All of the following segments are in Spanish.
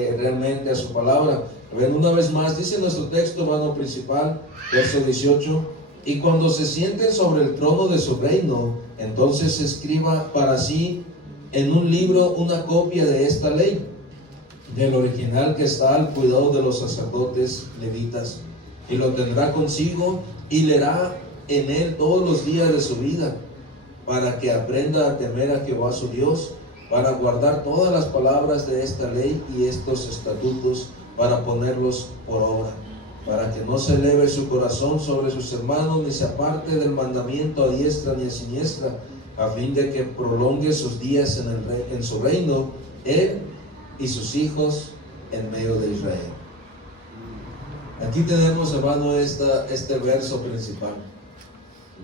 realmente a su palabra. Una vez más, dice nuestro texto, hermano principal, verso 18: y cuando se sienten sobre el trono de su reino, entonces escriba para sí en un libro una copia de esta ley, del original que está al cuidado de los sacerdotes levitas, y lo tendrá consigo y leerá en él todos los días de su vida, para que aprenda a temer a Jehová su Dios, para guardar todas las palabras de esta ley y estos estatutos, para ponerlos por obra, para que no se eleve su corazón sobre sus hermanos, ni se aparte del mandamiento a diestra ni a siniestra, a fin de que prolongue sus días en su reino, él y sus hijos en medio de Israel. Aquí tenemos, hermano, este verso principal.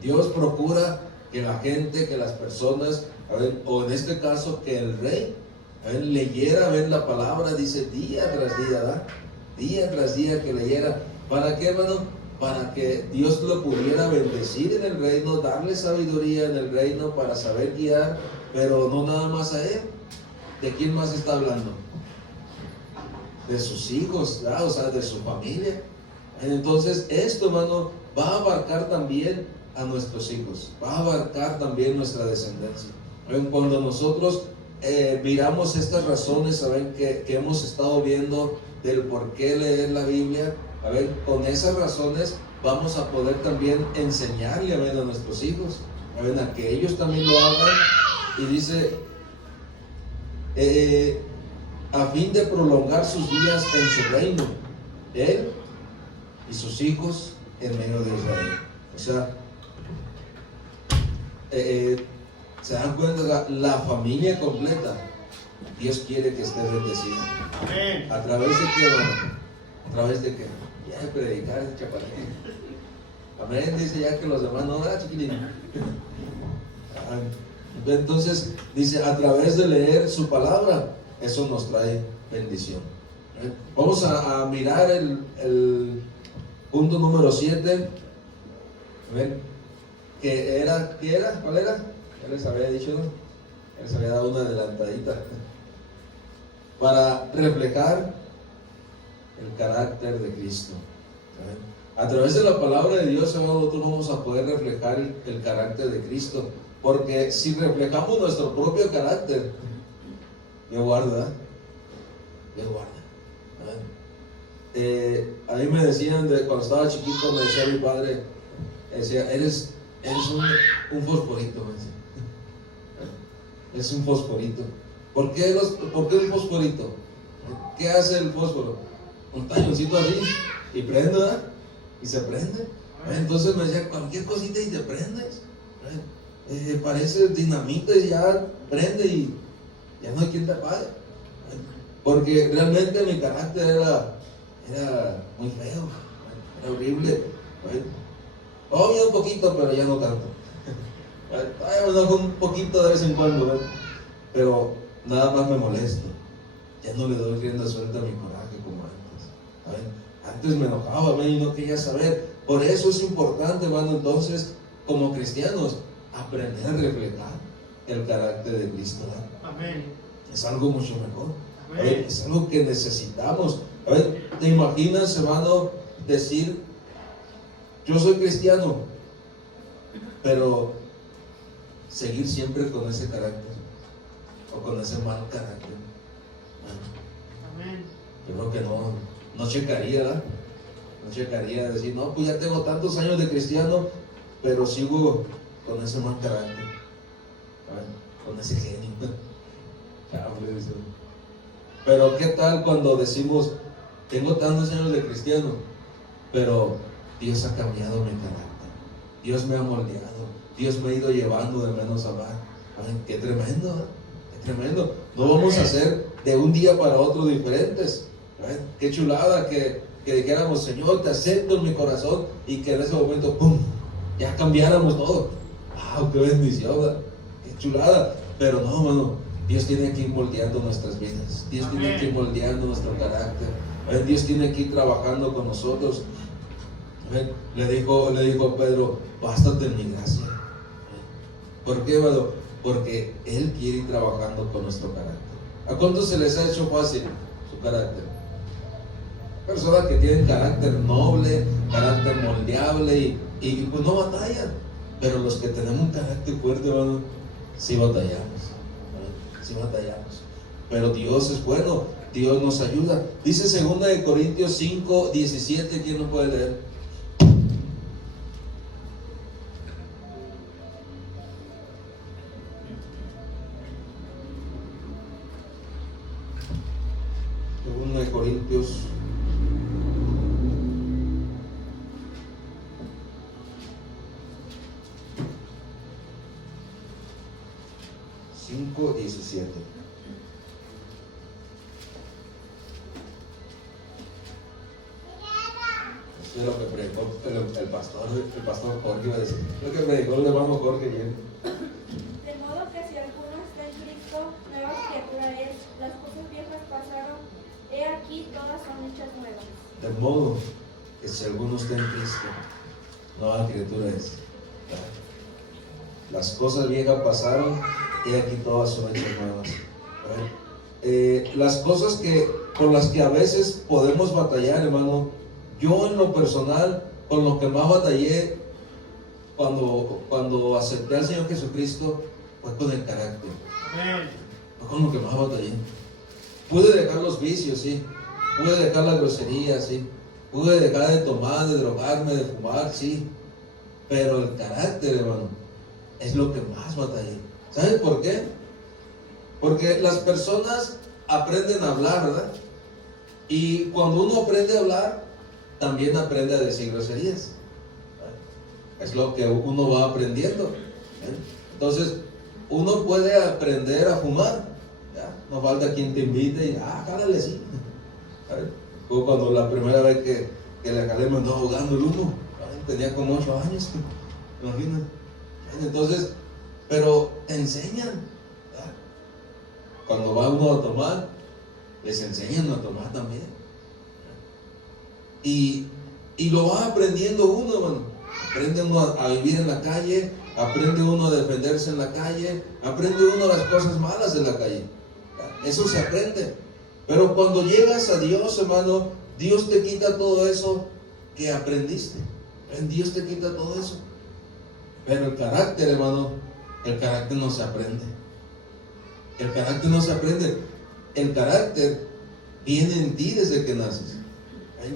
Dios procura que la gente, que las personas, o en este caso que el rey, leyera la palabra, dice día tras día, ¿verdad? Día tras día que leyera. ¿Para qué, hermano? Para que Dios lo pudiera bendecir en el reino, darle sabiduría en el reino para saber guiar, pero no nada más a él. ¿De quién más está hablando? De sus hijos, ¿verdad? O sea, de su familia. Entonces esto, hermano, va a abarcar también a nuestros hijos, va a abarcar también nuestra descendencia. Cuando nosotros miramos estas razones, ¿saben? Que hemos estado viendo del por qué leer la Biblia, con esas razones vamos a poder también enseñarle a nuestros hijos, a que ellos también lo hagan. Y dice, a fin de prolongar sus días en su reino, él y sus hijos en medio de Israel. O sea, se dan cuenta, la familia completa, Dios quiere que esté bendecida. Amén. ¿A través de qué, hermano? ¿A través de qué? Ya de predicar el chapatín. Amén, dice, ya que los demás no, chiquilín. Entonces, dice, a través de leer su palabra, eso nos trae bendición. Vamos a mirar el punto número 7. ¿Qué era? ¿Cuál era? Ya les había dicho, ¿no? Ya les había dado una adelantadita. Para reflejar el carácter de Cristo. A través de la palabra de Dios, nosotros vamos a poder reflejar el carácter de Cristo. Porque si reflejamos nuestro propio carácter, Dios guarda. Dios guarda. A mí me decían, cuando estaba chiquito, me decía mi padre, decía, eres un fosforito, me decía. Es un fosforito. ¿Por qué un fosforito? ¿Qué hace el fósforo? Un talloncito así y prende, ¿verdad? Y se prende. Entonces me decía, cualquier cosita y te prendes. Parece dinamita y ya prende y ya no hay quien te apague. Porque realmente mi carácter era muy feo, era horrible. Todavía un poquito, pero ya no tanto. Un poquito de vez en cuando, ¿verdad? Pero nada más me molesto. Ya no le doy rienda suelta a mi coraje como antes. Antes me enojaba, y no quería saber. Por eso es importante, hermano, entonces, como cristianos, aprender a reflejar el carácter de Cristo, ¿verdad? Amén. Es algo mucho mejor. Es algo que necesitamos. ¿Te imaginas, hermano, decir, yo soy cristiano, pero seguir siempre con ese carácter o con ese mal carácter? Amén. Yo creo que no checaría, ¿verdad? No checaría decir, no, pues ya tengo tantos años de cristiano, pero sigo con ese mal carácter, con ese genio. Pero qué tal cuando decimos, tengo tantos años de cristiano, pero Dios ha cambiado mi carácter, Dios me ha moldeado, Dios me ha ido llevando de menos a más. Qué tremendo, ¿eh? Qué tremendo. No vamos a ser de un día para otro diferentes. Qué chulada que dijéramos, Señor, te acepto en mi corazón, y que en ese momento, ¡pum!, ya cambiáramos todo. ¡Wow! ¡Qué bendición! ¿Verdad? ¡Qué chulada! Pero no, hermano, Dios tiene que ir moldeando nuestras vidas. Dios Amén. Tiene que ir moldeando nuestro carácter. Dios tiene que ir trabajando con nosotros. Le dijo a Pedro, bástate en mi gracia. ¿Por qué, hermano? Porque Él quiere ir trabajando con nuestro carácter. ¿A cuántos se les ha hecho fácil su carácter? Personas que tienen carácter noble, carácter moldeable y pues no batallan. Pero los que tenemos un carácter fuerte, hermano, sí batallamos, ¿verdad? Sí batallamos. Pero Dios es bueno, Dios nos ayuda. Dice 2 Corintios 5, 17, ¿quién lo puede leer? De Corintios 5, 17. Eso es lo que predicó el pastor Jorge, iba a decir. Lo que predicó el hermano Jorge bien. De modo que si alguno está en Cristo, nueva criatura es. Las cosas viejas pasaron, he aquí todas son hechas nuevas. De modo que si alguno está en Cristo, nueva criatura es. Las cosas viejas pasaron, y aquí todas son hechas nuevas. Las cosas con las que a veces podemos batallar, hermano, yo en lo personal, con lo que más batallé cuando acepté al Señor Jesucristo, fue con el carácter. Fue con lo que más batallé. Pude dejar los vicios, sí. Pude dejar la grosería, sí. Pude dejar de tomar, de drogarme, de fumar, sí. Pero el carácter, hermano, es lo que más batallé. ¿Sabes por qué? Porque las personas aprenden a hablar, ¿verdad? Y cuando uno aprende a hablar, también aprende a decir groserías. Es lo que uno va aprendiendo. Entonces, uno puede aprender a fumar. ¿Ya? No falta quien te invite y, jálale, sí. Como cuando la primera vez que le jalé me andó ahogando el humo. Tenía como 8 años. Imagínate. Entonces, pero te enseñan. ¿Ya? Cuando va uno a tomar, les enseñan a tomar también. Y lo va aprendiendo uno, hermano. Aprende uno a vivir en la calle, aprende uno a defenderse en la calle, aprende uno las cosas malas de la calle. Eso se aprende. Pero cuando llegas a Dios, hermano, Dios te quita todo eso que aprendiste. Dios te quita todo eso. Pero el carácter, hermano, el carácter no se aprende. El carácter no se aprende. El carácter viene en ti desde que naces.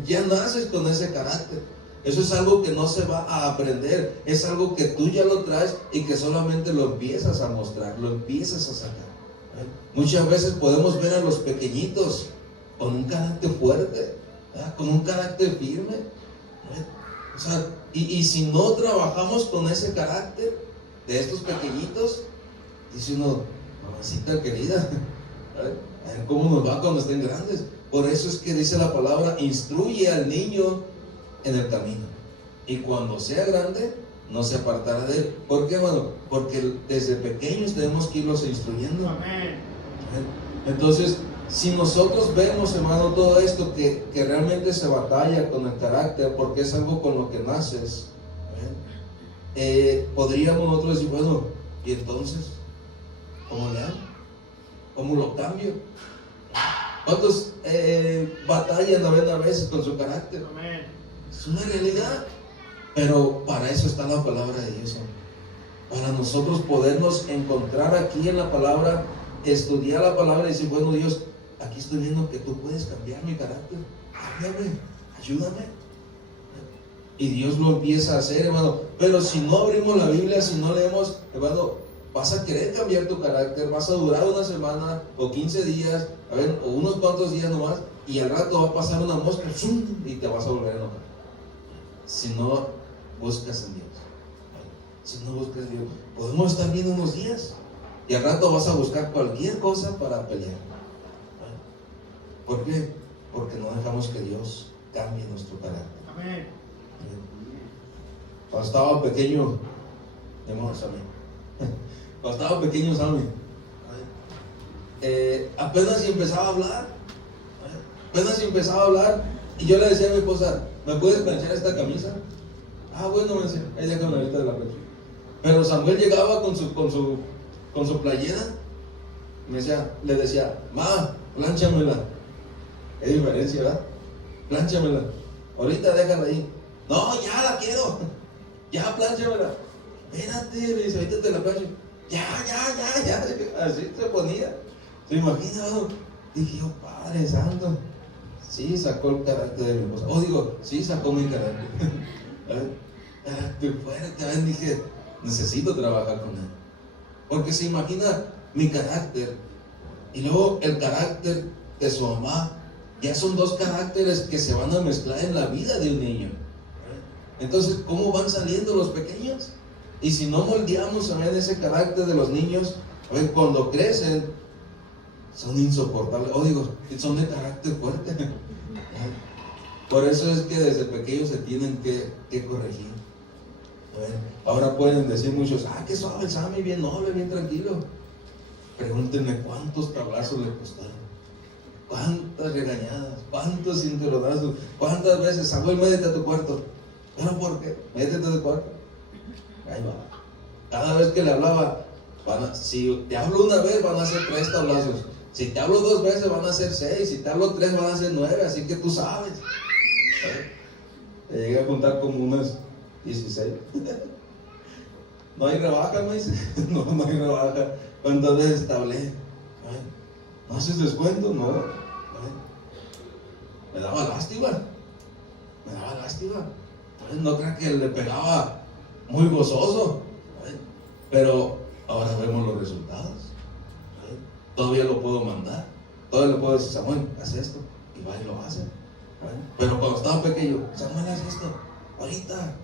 Ya naces con ese carácter. Eso es algo que no se va a aprender. Es algo que tú ya lo traes y que solamente lo empiezas a mostrar, lo empiezas a sacar. Muchas veces podemos ver a los pequeñitos con un carácter fuerte, ¿verdad? Con un carácter firme. O sea, y si no trabajamos con ese carácter de estos pequeñitos, dice uno, mamacita querida, a ver cómo nos va cuando estén grandes. Por eso es que dice la palabra, instruye al niño en el camino, y cuando sea grande no se apartará de él. ¿Por qué, hermano? Porque desde pequeños tenemos que irlos instruyendo. Amén. Entonces, si nosotros vemos, hermano, todo esto que realmente se batalla con el carácter, porque es algo con lo que naces, podríamos nosotros decir, bueno, y entonces, ¿cómo le hago? ¿Cómo lo cambio? ¿Cuántos batallan a veces con su carácter? Amén. Es una realidad. Pero para eso está la palabra de Dios. Para nosotros podernos encontrar aquí en la palabra, estudiar la palabra y decir, bueno, Dios, aquí estoy viendo que tú puedes cambiar mi carácter. Cámbiame, ayúdame. Y Dios lo empieza a hacer, hermano. Pero si no abrimos la Biblia, si no leemos, hermano, vas a querer cambiar tu carácter, vas a durar una semana o 15 días, o unos cuantos días nomás, y al rato va a pasar una mosca y te vas a volver a enojar. Si no buscas en Dios, si no buscas en Dios, podemos estar bien unos días y al rato vas a buscar cualquier cosa para pelear. ¿Por qué? Porque no dejamos que Dios cambie nuestro carácter. Amén. Cuando estaba pequeño, cuando estaba pequeño, Sammy, apenas si empezaba a hablar, y yo le decía a mi esposa, ¿me puedes planchar esta camisa? Bueno, me decía, ahí déjame ahorita de la plancha. Pero Samuel llegaba con su playera, le decía, ma, plánchamela. ¿Qué diferencia, verdad? Plánchamela. Ahorita déjala ahí. No, ya la quiero. Ya, plánchamela. Espérate, le dice, ahorita te la plancho. Ya. Así se ponía. ¿Se imagina? Dije yo, Padre Santo. Sí, sacó el carácter de mi esposa. Sí, sacó mi carácter. Carácter fuerte. Dije, necesito trabajar con él. Porque se imagina mi carácter y luego el carácter de su mamá. Ya son dos caracteres que se van a mezclar en la vida de un niño. Entonces, ¿cómo van saliendo los pequeños? Y si no moldeamos ese carácter de los niños, cuando crecen, son insoportables. Son de carácter fuerte. Por eso es que desde pequeños se tienen que corregir. Ahora pueden decir muchos, qué suave el Sammy, bien noble, bien tranquilo. Pregúntenme cuántos tablazos le costaron, cuántas regañadas, cuántos interrogazos, cuántas veces, Samuel, métete a tu cuarto. ¿Pero por qué? Métete a tu cuarto. Ahí va. Cada vez que le hablaba, si te hablo una vez, van a ser 3 tablazos. Si te hablo 2 veces, van a ser 6. Si te hablo 3, van a ser 9. Así que tú sabes. Te llegué a juntar como unas 16. No hay rebaja, me dice. No hay rebaja. ¿Cuántas veces te hablé? ¿No haces descuento? No. Me daba lástima. Entonces no crean que le pegaba muy gozoso. Pero ahora vemos los resultados. Todavía lo puedo mandar. Todavía le puedo decir, Samuel, haz esto. Y va y lo hace. Pero cuando estaba pequeño, Samuel, haz esto. Ahorita.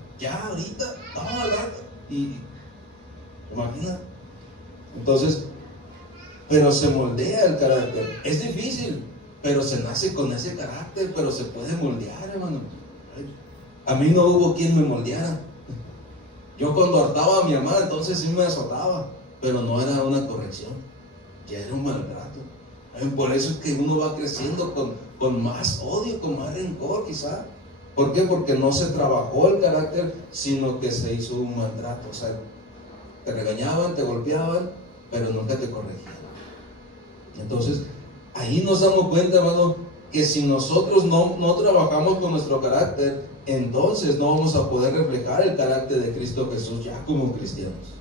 No, al rato. Y imagina. Entonces, pero se moldea el carácter. Es difícil, pero se nace con ese carácter, pero se puede moldear, hermano. A mí no hubo quien me moldeara. Yo cuando hartaba a mi mamá, entonces sí me azotaba, pero no era una corrección, ya era un maltrato. Por eso es que uno va creciendo con más odio, con más rencor quizá. ¿Por qué? Porque no se trabajó el carácter, sino que se hizo un maltrato. O sea, te regañaban, te golpeaban, pero nunca te corregían. Entonces, ahí nos damos cuenta, hermano, que si nosotros no trabajamos con nuestro carácter, entonces no vamos a poder reflejar el carácter de Cristo Jesús ya como cristianos.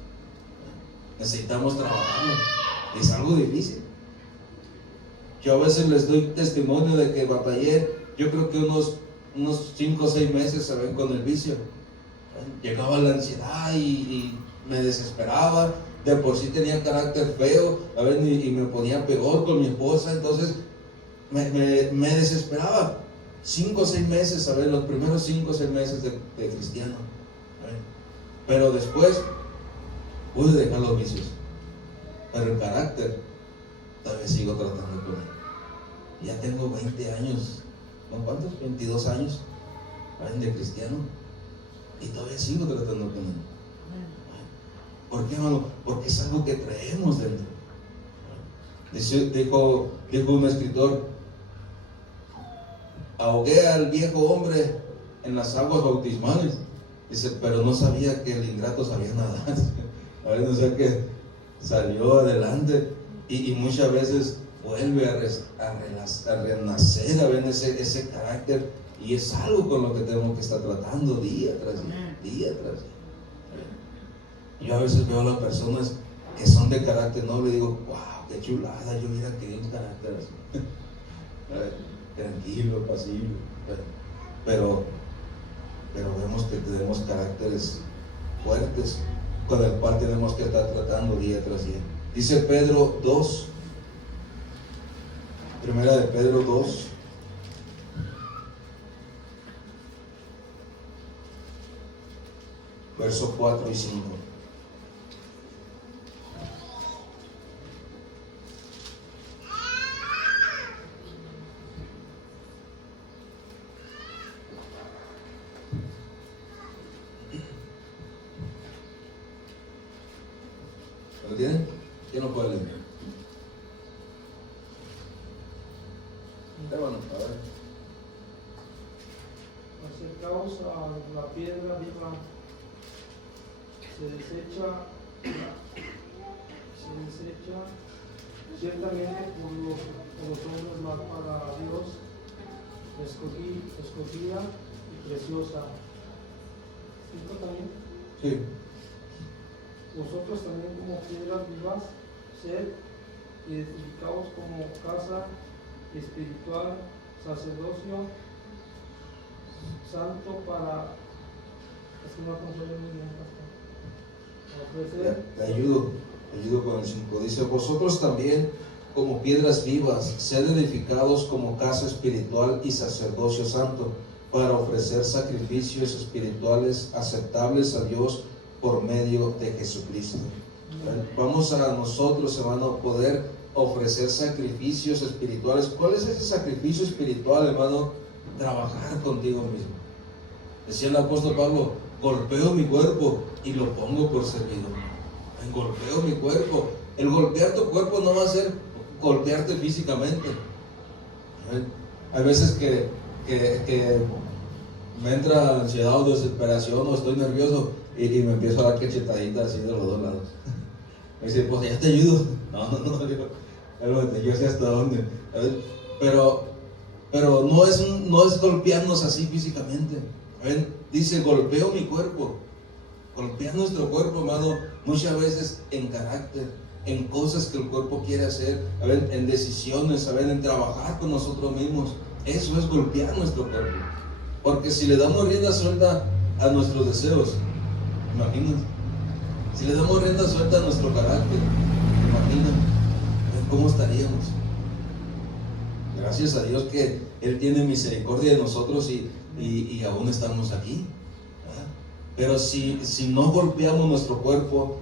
Necesitamos trabajarlo. Es algo difícil. Yo a veces les doy testimonio de que batallé, yo creo que unos 5 o 6 meses, ¿saben? Con el vicio. Llegaba la ansiedad y me desesperaba. De por sí tenía carácter feo, y me ponía peor con mi esposa. Entonces me desesperaba. 5 o 6 meses, los primeros 5 o 6 meses de cristiano. Pero después pude dejar los vicios. Pero el carácter todavía sigo tratando con él. Ya tengo 20 años, ¿no? ¿Cuántos? 22 años de cristiano. Y todavía sigo tratando con él. ¿Por qué, hermano? Porque es algo que traemos dentro. Dijo un escritor: ahogué al viejo hombre en las aguas bautismales. Dice, pero no sabía que el ingrato sabía nadar. No sé, que salió adelante y muchas veces vuelve a renacer, a ver ese carácter, y es algo con lo que tenemos que estar tratando día tras día. Yo a veces veo a las personas que son de carácter noble y digo, wow, qué chulada, yo hubiera querido un carácter así. Tranquilo, pasivo, pero vemos que tenemos caracteres fuertes con el cual tenemos que estar tratando día tras día. Dice Pedro 2, primera de Pedro 2, versos 4 y 5. ¿Lo tienen? ¿Quién lo puede leer? Bueno, a ver. Acercaos a la piedra viva, se desecha ciertamente por los hombres más para Dios, escogida y preciosa. ¿Cinco también? Sí. Vosotros también como piedras vivas, sed edificados como casa espiritual, sacerdocio santo para... Es que no alcanzó muy bien, pastor. Ofrecer. Te ayudo con el 5. Dice, vosotros también como piedras vivas, sed edificados como casa espiritual y sacerdocio santo, para ofrecer sacrificios espirituales aceptables a Dios por medio de Jesucristo. Vamos a nosotros, hermano, poder ofrecer sacrificios espirituales. ¿Cuál es ese sacrificio espiritual, hermano? Trabajar contigo mismo. Decía el apóstol Pablo, golpeo mi cuerpo y lo pongo por servidor. Golpeo mi cuerpo. El golpear tu cuerpo no va a ser golpearte físicamente. Hay veces que me entra ansiedad o desesperación o estoy nervioso y me empiezo a dar cachetaditas así de los dos lados. Me dice, pues ya te ayudo. Yo sé hasta dónde. Pero no es golpearnos así físicamente. Dice, golpeo mi cuerpo. Golpear nuestro cuerpo, hermano, muchas veces en carácter, en cosas que el cuerpo quiere hacer, en decisiones, en trabajar con nosotros mismos. Eso es golpear nuestro cuerpo. Porque si le damos rienda suelta a nuestros deseos, imagínense, si le damos rienda suelta a nuestro carácter, imagínense cómo estaríamos. Gracias a Dios que Él tiene misericordia de nosotros y aún estamos aquí. Pero si no golpeamos nuestro cuerpo,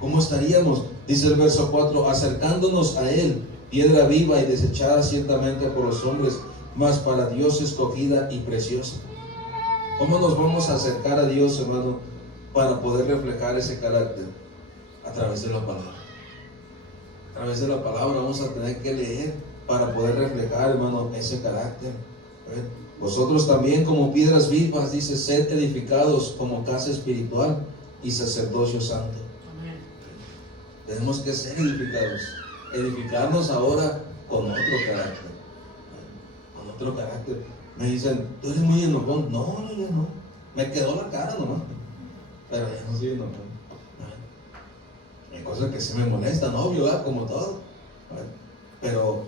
¿cómo estaríamos? Dice el verso 4, acercándonos a Él, piedra viva y desechada ciertamente por los hombres, mas para Dios escogida y preciosa. ¿Cómo nos vamos a acercar a Dios, hermano, para poder reflejar ese carácter? A través de la palabra. A través de la palabra vamos a tener que leer para poder reflejar, hermano, ese carácter. Vosotros también como piedras vivas, dice, sed edificados como casa espiritual y sacerdocio santo. Amén. Tenemos que ser edificados, edificarnos ahora con otro carácter. Con otro carácter. Me dicen, tú eres muy enojón. No, ya no. Me quedó la cara nomás. Pero ya no soy enojón. Hay cosas que sí me molestan, obvio, ¿verdad? Como todo. Pero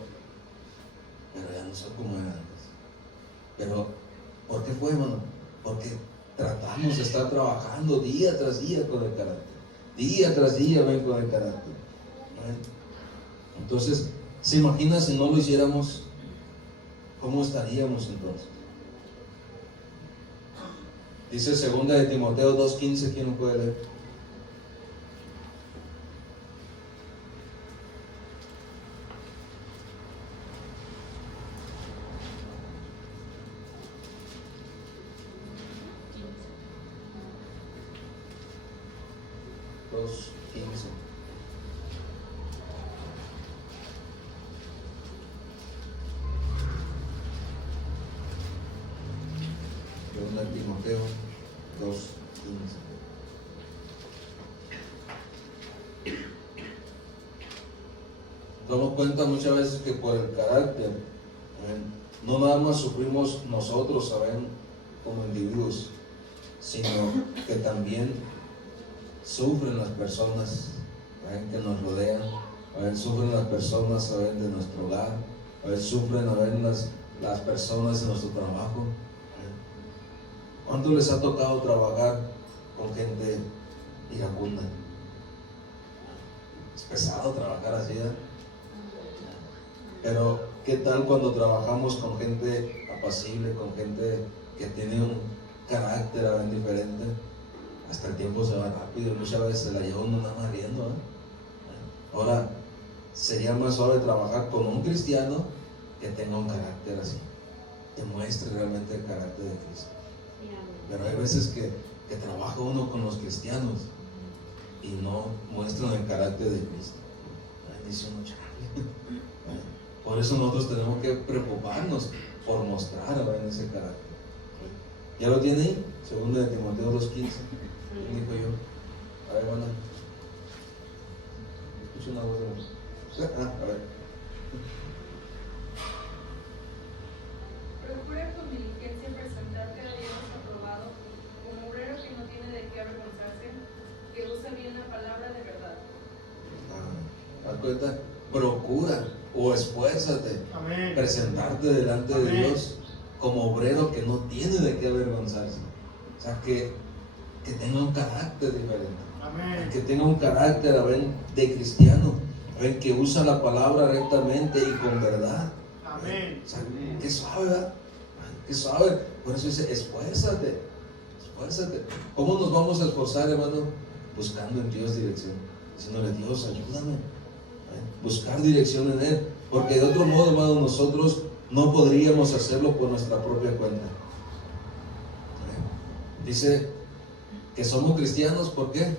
ya no soy como era antes. Pero, ¿por qué fue, hermano? Porque tratamos de estar trabajando día tras día con el carácter. Día tras día ven con el carácter. Entonces, ¿se imagina si no lo hiciéramos? ¿Cómo estaríamos entonces? Dice 2 de Timoteo 2:15, ¿quién lo puede leer? Timoteo 2:15. Damos cuenta muchas veces que por el carácter, no nada más sufrimos nosotros, ¿saben? Como individuos, sino que también sufren las personas, ¿saben? Que nos rodean, sufren las personas, ¿saben? De nuestro hogar, sufren, las personas de nuestro trabajo. ¿Cuánto les ha tocado trabajar con gente iracunda? Es pesado trabajar así, ¿eh? Pero ¿qué tal cuando trabajamos con gente apacible, con gente que tiene un carácter diferente? Hasta el tiempo se va rápido y muchas veces se la lleva uno nada más riendo, ¿eh? Ahora, sería más suave trabajar con un cristiano que tenga un carácter así, que muestre realmente el carácter de Cristo. Pero hay veces que trabaja uno con los cristianos y no muestran el carácter de Cristo. Dice uno, por eso nosotros tenemos que preocuparnos por mostrar ese carácter. ¿Ya lo tiene ahí? 2 de Timoteo 2:15. ¿Quién dijo yo? A ver, hermana. Escucha una voz de voz. A ver. Procura con diligencia presentarte a Dios aprobado, como obrero que no tiene de qué avergonzarse, que usa bien la palabra de verdad. ¿Haz cuenta? Procura o esfuérzate Amén. presentarte delante de Amén. Dios como obrero que no tiene de qué avergonzarse. O sea, que tenga un carácter diferente. Amén. Que tenga un carácter, amén, de cristiano, amén, que usa la palabra rectamente y con verdad. Amén. O sea, que suave, ¿verdad? Que suave. Por eso dice, esfuérzate. ¿Cómo nos vamos a esforzar, hermano? Buscando en Dios dirección. Diciéndole, Dios, ayúdame. Buscar dirección en Él. Porque de otro modo, hermano, nosotros no podríamos hacerlo por nuestra propia cuenta. Dice que somos cristianos, ¿por qué?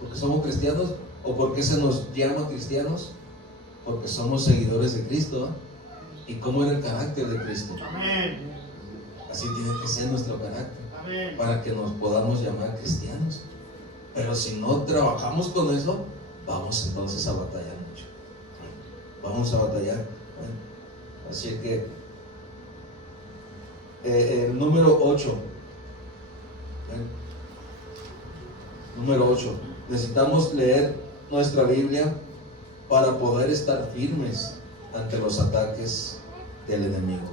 Porque somos cristianos. ¿O por qué se nos llama cristianos? Porque somos seguidores de Cristo, ¿eh? ¿Y cómo era el carácter de Cristo? Amén. Así tiene que ser nuestro carácter, Amén. para que nos podamos llamar cristianos. Pero si no trabajamos con eso, vamos entonces a batallar mucho. Vamos a batallar. Así que el número 8. Número 8. Necesitamos leer nuestra Biblia para poder estar firmes ante los ataques del enemigo.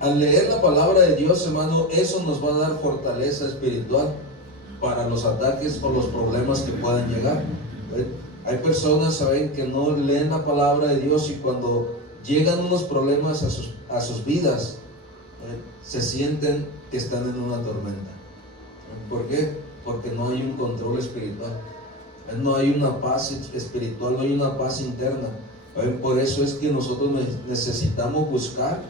Al leer la palabra de Dios, hermano, eso nos va a dar fortaleza espiritual para los ataques o los problemas que puedan llegar. Hay personas, saben, que no leen la palabra de Dios y cuando llegan unos problemas a sus vidas, se sienten que están en una tormenta. ¿Por qué? Porque no hay un control espiritual, no hay una paz espiritual, no hay una paz interna. Por eso es que nosotros necesitamos buscar,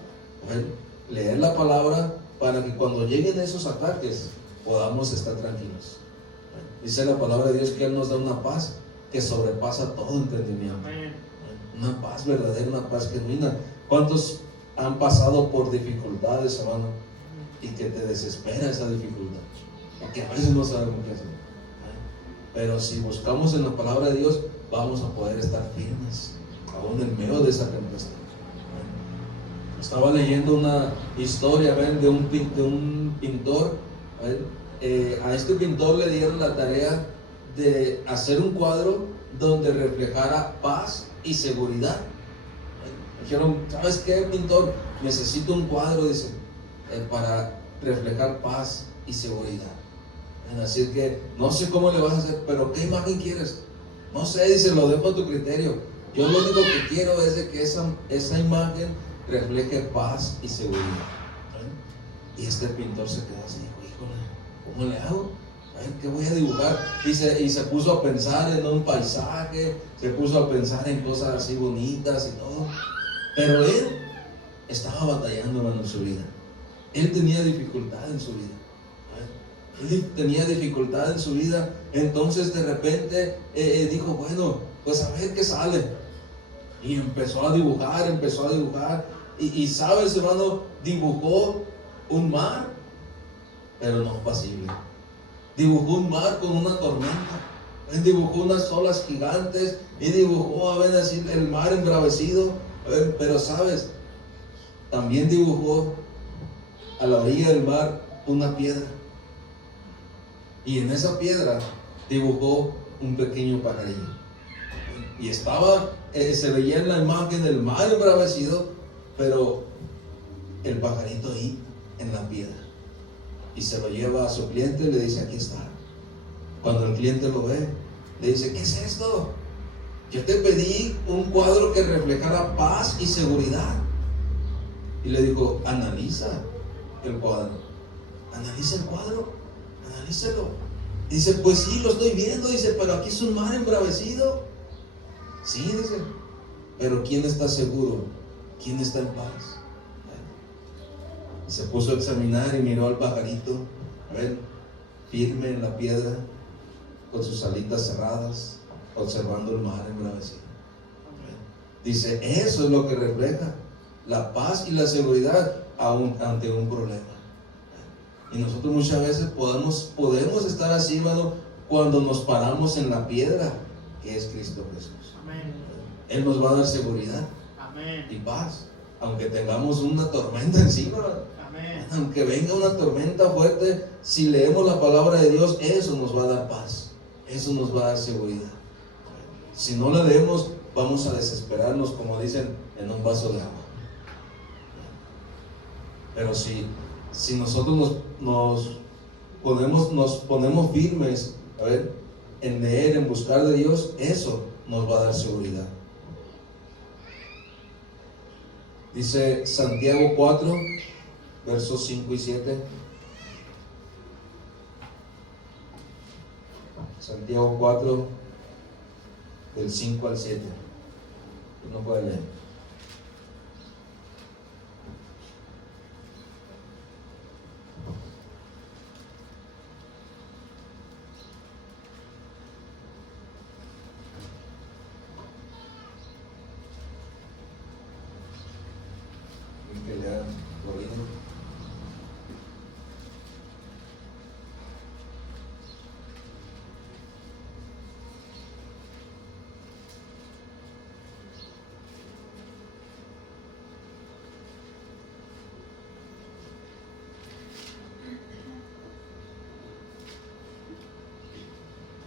leer la palabra, para que cuando lleguen esos ataques podamos estar tranquilos. Dice la palabra de Dios que Él nos da una paz que sobrepasa todo entendimiento. Una paz verdadera, una paz genuina. ¿Cuántos han pasado por dificultades, hermano, y que te desespera esa dificultad? Porque a veces no sabemos qué hacer. Pero si buscamos en la palabra de Dios, vamos a poder estar firmes, aún en medio de esa tempestad. Estaba leyendo una historia, ¿ven?, de un pintor. A este pintor le dieron la tarea de hacer un cuadro donde reflejara paz y seguridad. Dijeron, ¿sabes qué, pintor? Necesito un cuadro, dice, para reflejar paz y seguridad. Así que no sé cómo le vas a hacer, pero ¿qué imagen quieres? No sé, dice, lo dejo a tu criterio. Yo lo único que quiero es de que esa imagen refleje paz y seguridad. Y este pintor se quedó así, dijo, híjole, ¿cómo le hago? ¿Qué voy a dibujar? Y se puso a pensar en un paisaje, se puso a pensar en cosas así bonitas y todo. Pero él estaba batallando, hermano, en su vida. Él tenía dificultad en su vida. Él tenía dificultad en su vida. Entonces de repente dijo, bueno, pues a ver qué sale. Y empezó a dibujar. Y sabes, hermano, dibujó un mar, pero no pasible. Dibujó un mar con una tormenta. Él dibujó unas olas gigantes y dibujó, a ver, así, el mar embravecido. Pero sabes, también dibujó a la orilla del mar una piedra. Y en esa piedra dibujó un pequeño pajarillo. Y se veía en la imagen el mar embravecido, pero el pajarito ahí en la piedra. Y se lo lleva a su cliente y le dice, aquí está. Cuando el cliente lo ve, le dice, ¿qué es esto? Yo te pedí un cuadro que reflejara paz y seguridad. Y le dijo, analiza el cuadro. Analiza el cuadro, analízalo. Dice, pues sí, lo estoy viendo. Dice, pero aquí es un mar embravecido. Sí, dice, pero ¿quién está seguro? ¿Quién está en paz? Se puso a examinar y miró al pajarito, firme en la piedra, con sus alitas cerradas, observando el mar embravecido. Dice, eso es lo que refleja la paz y la seguridad ante un problema. Y nosotros muchas veces podemos estar así, hermano, cuando nos paramos en la piedra, que es Cristo Jesús. Amén. Él nos va a dar seguridad Amén. y paz, aunque tengamos una tormenta encima. Amén. Aunque venga una tormenta fuerte, si leemos la palabra de Dios, eso nos va a dar paz, eso nos va a dar seguridad. Si no la leemos, vamos a desesperarnos, como dicen, en un vaso de agua. Pero si nosotros nos ponemos firmes, en leer, en buscar de Dios, eso nos va a dar seguridad. Dice Santiago 4, versos 5 y 7. Santiago 4, del 5 al 7. No puede leer. Que lea corrido.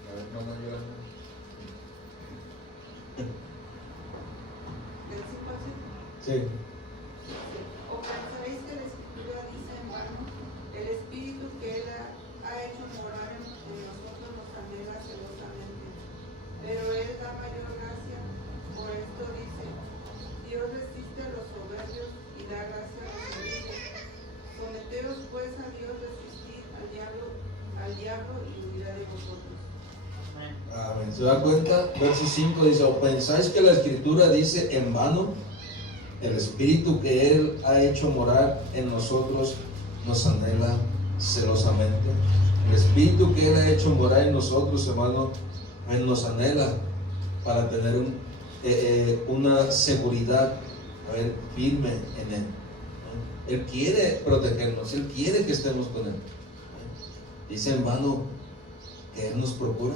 A ver, mamá, yo sí. ¿O pensáis que la Escritura dice en vano, el Espíritu que Él ha hecho morar en nosotros nos anhela celosamente? Pero Él da mayor gracia, por esto dice, Dios resiste a los soberbios y da gracia a los humildes. Someteos pues a Dios, resistid al diablo y huirá de vosotros. Amén. ¿Se da cuenta? Verso 5 dice: ¿o pensáis que la Escritura dice en vano? El Espíritu que Él ha hecho morar en nosotros nos anhela celosamente. El Espíritu que Él ha hecho morar en nosotros, hermano, Él nos anhela para tener una seguridad firme en Él. Él quiere protegernos, Él quiere que estemos con Él. Dice en vano que Él nos procura,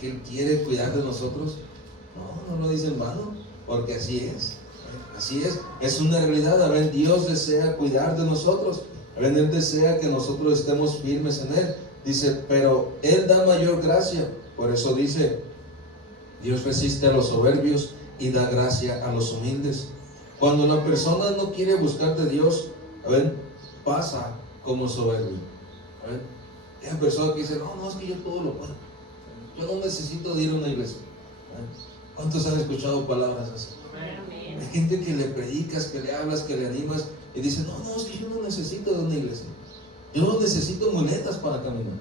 que Él quiere cuidar de nosotros. No lo dice en vano, porque así es. Así es una realidad. Dios desea cuidar de nosotros. Él desea que nosotros estemos firmes en Él. Dice, pero Él da mayor gracia. Por eso dice, Dios resiste a los soberbios y da gracia a los humildes. Cuando la persona no quiere buscar de Dios, pasa como soberbio. Hay una persona que dice, no, es que yo todo lo puedo. Yo no necesito de ir a una iglesia. ¿Cuántos han escuchado palabras así? Hay gente que le predicas, que le hablas, que le animas y dice, no, es que yo no necesito de una iglesia. Yo no necesito muletas para caminar.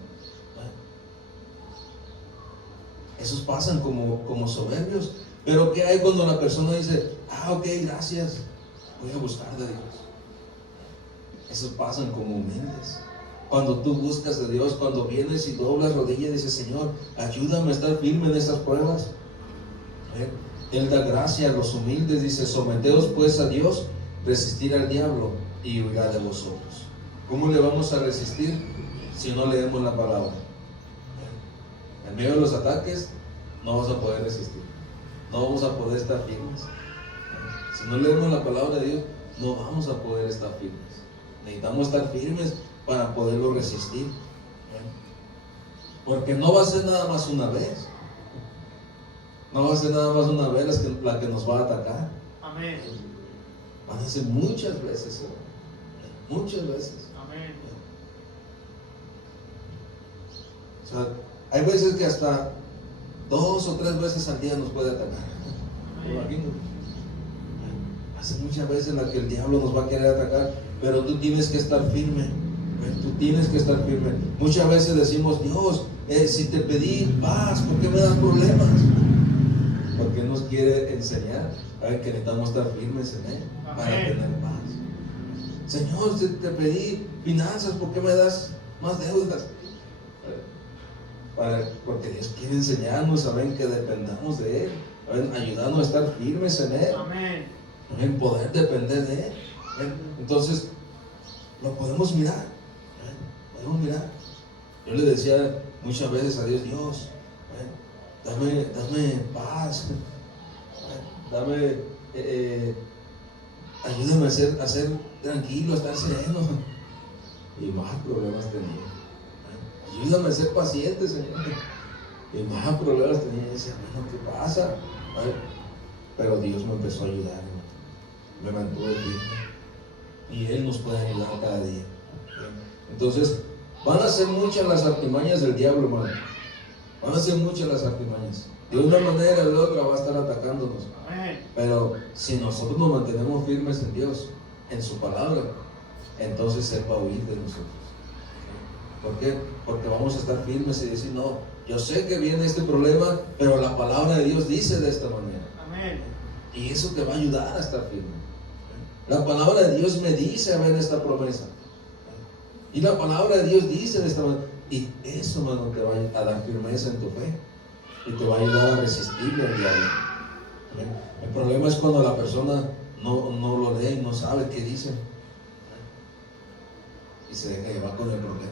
Esos pasan como soberbios. Pero ¿qué hay cuando la persona dice, ok, gracias, voy a buscar de Dios? Esos pasan como humildes. Cuando tú buscas de Dios, cuando vienes y doblas rodillas y dices, Señor, ayúdame a estar firme en estas pruebas. Él da gracia a los humildes. Dice, someteos pues a Dios, resistir al diablo y huirá de vosotros. ¿Cómo le vamos a resistir si no leemos la palabra? En medio de los ataques no vas a poder resistir, no vamos a poder estar firmes. Si no leemos la palabra de Dios, no vamos a poder estar firmes. Necesitamos estar firmes para poderlo resistir, porque no va a ser nada más una vez. No va a ser nada más una vez la que nos va a atacar. Amén. Van a ser muchas veces, muchas veces. Amén. O sea, hay veces que hasta 2 o 3 veces al día nos puede atacar. ¿Me imagino? Hace muchas veces en la que el diablo nos va a querer atacar, pero tú tienes que estar firme. Tú tienes que estar firme. Muchas veces decimos, Dios, si te pedí paz, ¿por qué me das problemas? Porque Él nos quiere enseñar que necesitamos estar firmes en Él para tener paz. Señor, si te pedí finanzas, ¿por qué me das más deudas? Porque Dios quiere enseñarnos, que dependamos de Él, ayudarnos a estar firmes en Él. Amén. Poder depender de Él. Entonces, lo podemos mirar. Podemos mirar. Yo le decía muchas veces a Dios, dame paz, dame, ayúdame a ser tranquilo, a estar sereno. Y más problemas tenía. Ayúdame a ser paciente, Señor. Y más problemas tenía. Y decía, hermano, ¿qué pasa? Pero Dios me empezó a ayudar, hermano. Me mantuve firme. Y Él nos puede ayudar cada día. Entonces, van a ser muchas las artimañas del diablo, hermano. Van a ser muchas las artimañas. De una manera o de otra va a estar atacándonos. Pero si nosotros nos mantenemos firmes en Dios, en su palabra, entonces Él va a huir de nosotros. ¿Por qué? Porque vamos a estar firmes y decir, no, yo sé que viene este problema, pero la palabra de Dios dice de esta manera. Amén. Y eso te va a ayudar a estar firme. La palabra de Dios me dice a ver esta promesa. Y la palabra de Dios dice de esta manera. Y eso, hermano, te va a dar firmeza en tu fe. Y te va a ayudar a resistirle al diablo. El problema es cuando la persona no lo lee y no sabe qué dice. Y se deja llevar con el problema.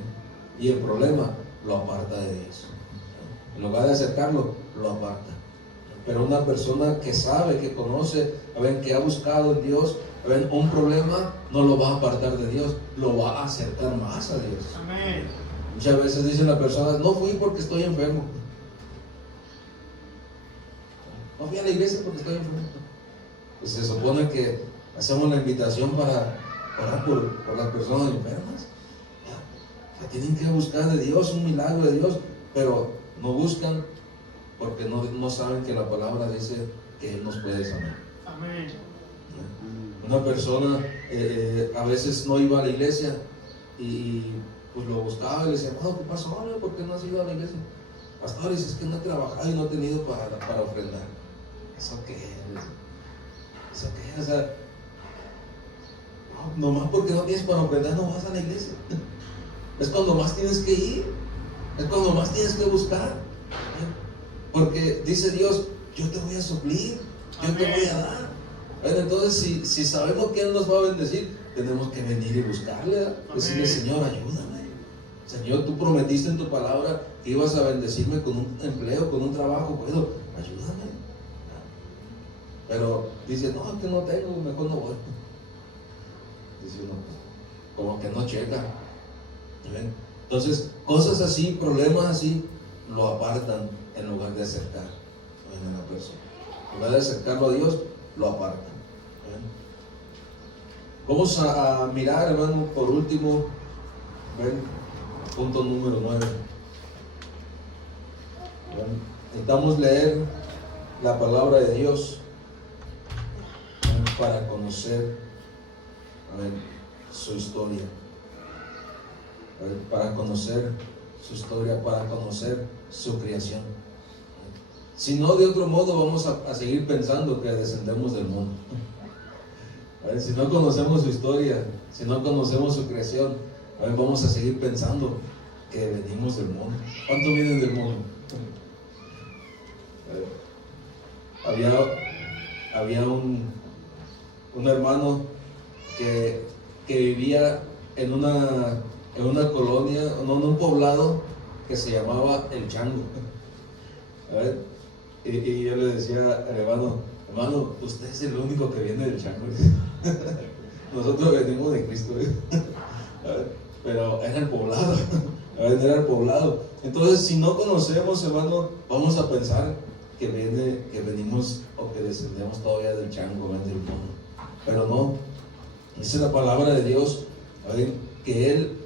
Y el problema lo aparta de Dios. En lugar de acercarlo, lo aparta. Pero una persona que sabe, que conoce, que ha buscado en Dios, un problema no lo va a apartar de Dios, lo va a acercar más a Dios. Amén. Muchas veces dicen las personas, no fui porque estoy enfermo. No fui a la iglesia porque estoy enfermo. Pues se supone que hacemos la invitación para orar por las personas enfermas. Tienen que buscar de Dios, un milagro de Dios, pero no buscan porque no saben que la palabra dice que Él nos puede sanar. Amén. Una persona a veces no iba a la iglesia y pues lo buscaba y le decía, no, ¿qué pasó? ¿Por qué no has ido a la iglesia? Pastor, dice, es que no he trabajado y no he tenido para ofrendar. ¿Eso qué es? ¿Eso qué es? O sea, no, nomás porque no tienes para ofrendar no vas a la iglesia. Es cuando más tienes que ir, es cuando más tienes que buscar. Porque dice Dios, yo te voy a suplir, yo te voy a dar. Entonces, si sabemos que Él nos va a bendecir, tenemos que venir y buscarle, decirle, Señor, ayúdame. Señor, tú prometiste en tu palabra que ibas a bendecirme con un empleo, con un trabajo, pero ayúdame. Pero dice, no, es que no tengo, mejor no voy. Dice uno, como que no checa. Entonces, cosas así, problemas así, lo apartan en lugar de acercar a la persona. En lugar de acercarlo a Dios, lo apartan. Vamos a mirar, hermano, por último, punto número 9. Necesitamos leer la palabra de Dios para conocer su historia. Para conocer su historia, para conocer su creación. Si no, de otro modo vamos a seguir pensando que descendemos del mundo. Si no conocemos su historia, si no conocemos su creación, vamos a seguir pensando que venimos del mundo. ¿Cuánto vienen del mundo? Había un hermano que vivía en una colonia, en un poblado que se llamaba El Chango. Y yo le decía al hermano, usted es el único que viene del Chango. Nosotros venimos de Cristo. Pero era el poblado. Era el poblado. Entonces, si no conocemos, hermano, vamos a pensar que venimos o que descendemos todavía del Chango, del mundo. Pero no. Dice la palabra de Dios, que Él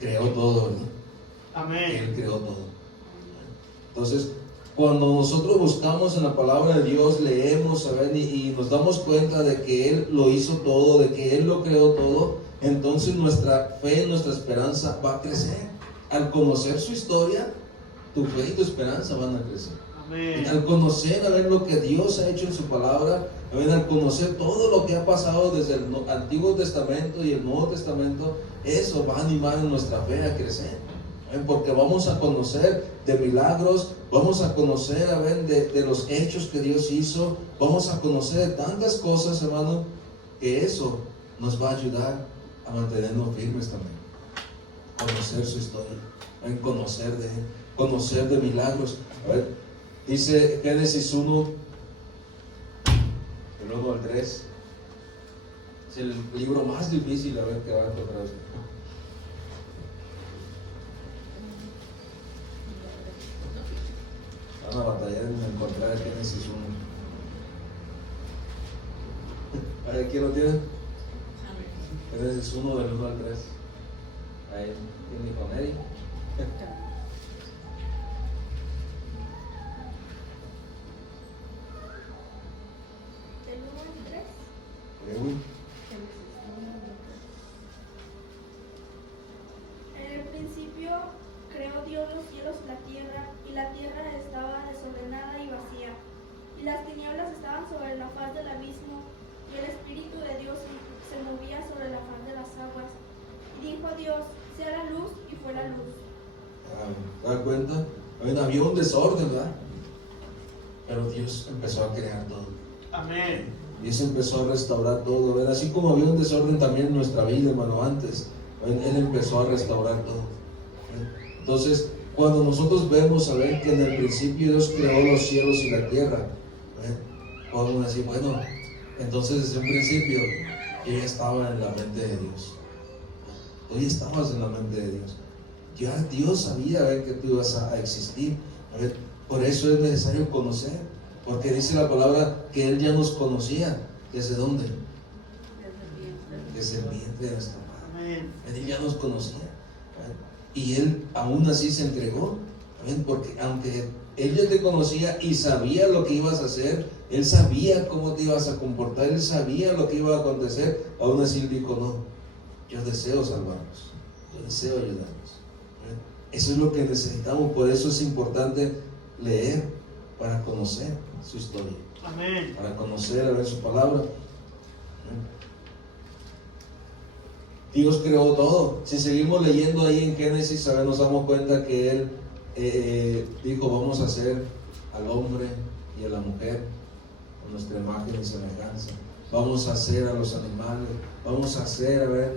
creó todo, ¿verdad? Amén. Él creó todo. Entonces, cuando nosotros buscamos en la palabra de Dios, leemos, y nos damos cuenta de que Él lo hizo todo, de que Él lo creó todo, entonces nuestra fe, nuestra esperanza va a crecer. Al conocer su historia, tu fe y tu esperanza van a crecer. Amén. Al conocer, lo que Dios ha hecho en su palabra, al conocer todo lo que ha pasado desde el Antiguo Testamento y el Nuevo Testamento, eso va a animar nuestra fe a crecer. Porque vamos a conocer de milagros, vamos a conocer de los hechos que Dios hizo, vamos a conocer de tantas cosas, hermano, que eso nos va a ayudar a mantenernos firmes también. Conocer su historia, conocer de milagros. Dice Génesis 1, del 1 al 3. Es el libro más difícil a ver que va a encontrar usted. Van a batallar en encontrar Génesis 1. A ver, ¿quién lo tiene? Génesis 1 del 1 al 3. Ahí, ¿quién dijo? Mary. Del 1 al 3. En el principio creó Dios los cielos y la tierra estaba desordenada y vacía, y las tinieblas estaban sobre la faz del abismo, y el Espíritu de Dios se movía sobre la faz de las aguas. Y dijo Dios: sea la luz, y fue la luz. ¿Te das cuenta? Había un desorden, ¿verdad? Pero Dios empezó a crear todo. Amén. Dios empezó a restaurar todo, ¿verdad? Así como había un desorden también en nuestra vida, hermano, antes, Él empezó a restaurar todo. Entonces, cuando nosotros vemos, a ver, que en el principio Dios creó los cielos y la tierra, podemos decir, bueno, entonces desde un principio yo ya estaba en la mente de Dios. Tú ya estabas en la mente de Dios. Ya Dios sabía, a ver, que tú ibas a existir. A ver, por eso es necesario conocer, porque dice la palabra que Él ya nos conocía. ¿Desde dónde? Desde el vientre de nuestra madre. Él ya nos conocía. Y Él aún así se entregó. Porque aunque Él ya te conocía y sabía lo que ibas a hacer, Él sabía cómo te ibas a comportar, Él sabía lo que iba a acontecer, aún así Él dijo: no, yo deseo salvarlos, yo deseo ayudarlos. Eso es lo que necesitamos. Por eso es importante leer, para conocer su historia. Amén. Para conocer, a ver, su palabra. Dios creó todo. Si seguimos leyendo ahí en Génesis, a ver, nos damos cuenta que Él dijo: vamos a hacer al hombre y a la mujer con nuestra imagen y semejanza. Vamos a hacer a los animales, vamos a hacer, a ver,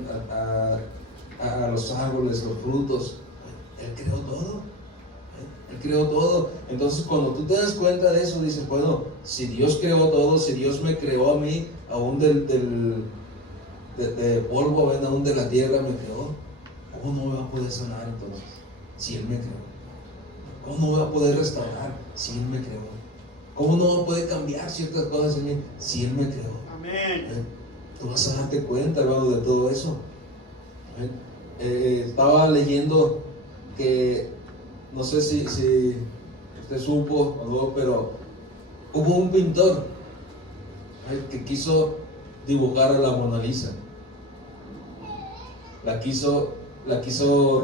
a los árboles, los frutos. Él creó todo. Él creó todo. Entonces, cuando tú te das cuenta de eso, dices: bueno, si Dios creó todo, si Dios me creó a mí, aún de polvo, ven, aún de la tierra me creó, ¿cómo no me va a poder sanar entonces? Si Él me creó. ¿Cómo no me va a poder restaurar si Él me creó? ¿Cómo no va a poder cambiar ciertas cosas en mí si Él me creó? Amén. Tú vas a darte cuenta, hermano, de todo eso. Estaba leyendo que, no sé si usted supo o no, pero hubo un pintor que quiso dibujar a la Mona Lisa. La quiso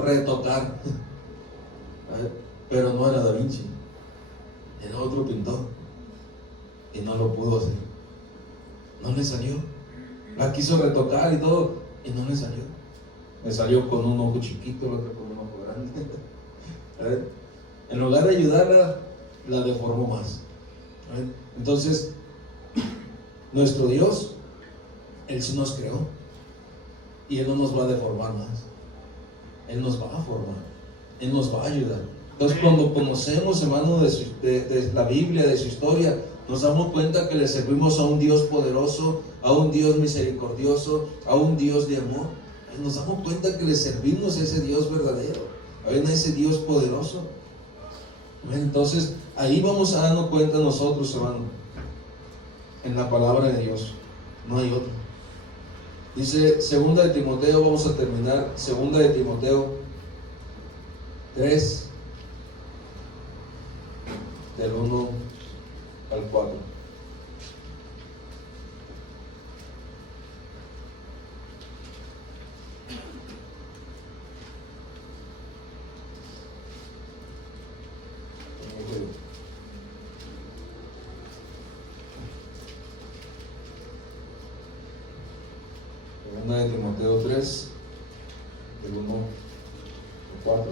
retocar, pero no era Da Vinci, era otro pintor, y no lo pudo hacer. No le salió. La quiso retocar y todo, y no le salió. Le salió con un ojo chiquito, el otro con un ojo grande. En lugar de ayudarla, la deformó más. Entonces, nuestro Dios, Él sí nos creó, y Él no nos va a deformar más. Él nos va a formar, Él nos va a ayudar. Entonces, cuando conocemos, hermano, de la Biblia, de su historia, nos damos cuenta que le servimos a un Dios poderoso, a un Dios misericordioso, a un Dios de amor. Nos damos cuenta que le servimos a ese Dios verdadero, a ese Dios poderoso. Entonces, ahí vamos a darnos cuenta nosotros, hermano, en la palabra de Dios. No hay otro. Dice 2 de Timoteo, vamos a terminar, 2 de Timoteo 3, del 1 al 4. Segunda de Timoteo 3, del 1 al 4.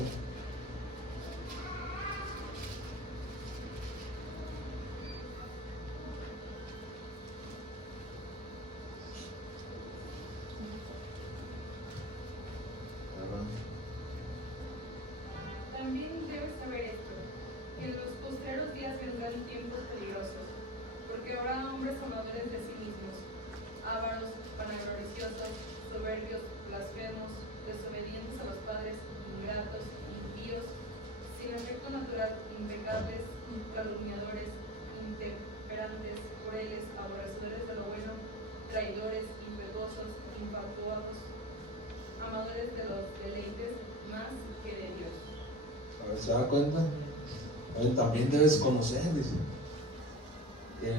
También debes saber esto, que en los postreros días vendrá codiciosos, soberbios, blasfemos, desobedientes a los padres, ingratos, impíos, sin afecto natural, impecables, calumniadores, intemperantes, crueles, aborrecedores de lo bueno, traidores, impetuosos, infatuados, amadores de los deleites más que de Dios. A ver, ¿se da cuenta? A ver, también debes conocer, dice, que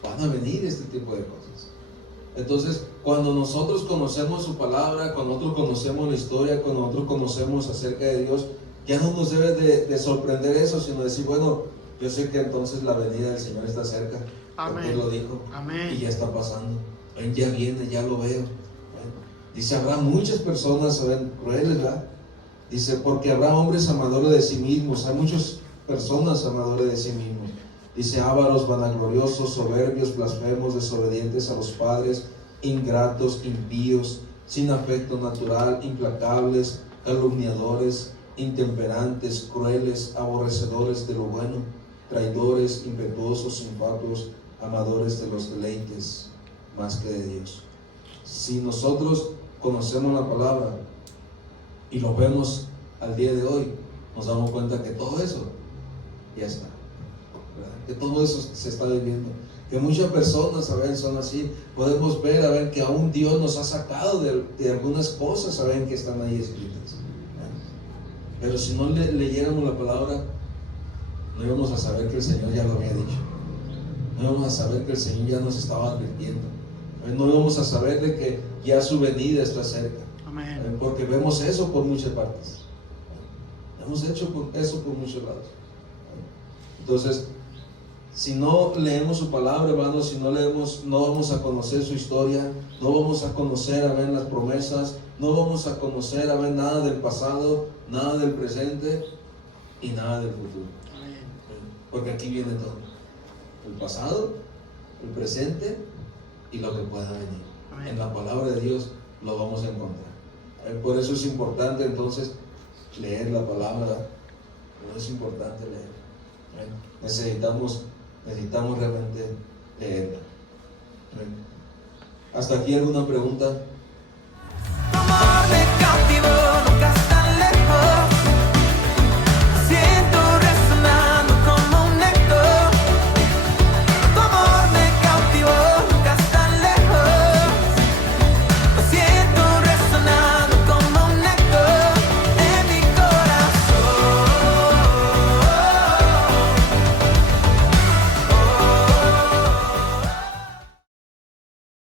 van a venir este tipo de cosas. Entonces, cuando nosotros conocemos su palabra, cuando nosotros conocemos la historia, cuando nosotros conocemos acerca de Dios, ya no nos debe de sorprender eso, sino decir, bueno, yo sé que entonces la venida del Señor está cerca, porque Él lo dijo, y ya está pasando. Él ya viene, ya lo veo. Dice, habrá muchas personas, ¿saben? Crueles, ¿verdad? Dice, porque habrá hombres amadores de sí mismos. Hay muchas personas amadores de sí mismos. Dice, ávaros, vanagloriosos, soberbios, blasfemos, desobedientes a los padres, ingratos, impíos, sin afecto natural, implacables, calumniadores, intemperantes, crueles, aborrecedores de lo bueno, traidores, impetuosos, infatuos, amadores de los deleites más que de Dios. Si nosotros conocemos la palabra y lo vemos al día de hoy, nos damos cuenta que todo eso ya está, ¿verdad? Que todo eso se está viviendo, que muchas personas, ¿saben? Son así. Podemos ver, a ver, que aún Dios nos ha sacado de algunas cosas, ¿saben? Que están ahí escritas, ¿verdad? Pero si no leyéramos la palabra, no íbamos a saber que el Señor ya lo había dicho, no íbamos a saber que el Señor ya nos estaba advirtiendo, no íbamos a saber de que ya su venida está cerca. Amén. Porque vemos eso por muchas partes, hemos hecho eso por muchos lados. Entonces, si no leemos su palabra, hermanos, si no leemos, no vamos a conocer su historia, no vamos a conocer, a ver, las promesas, no vamos a conocer, a ver, nada del pasado, nada del presente y nada del futuro. Amén. Porque aquí viene todo: el pasado, el presente y lo que pueda venir. Amén. En la palabra de Dios lo vamos a encontrar. Por eso es importante entonces leer la palabra. Por eso es importante leer. Necesitamos realmente leerla. ¿Hasta aquí alguna pregunta?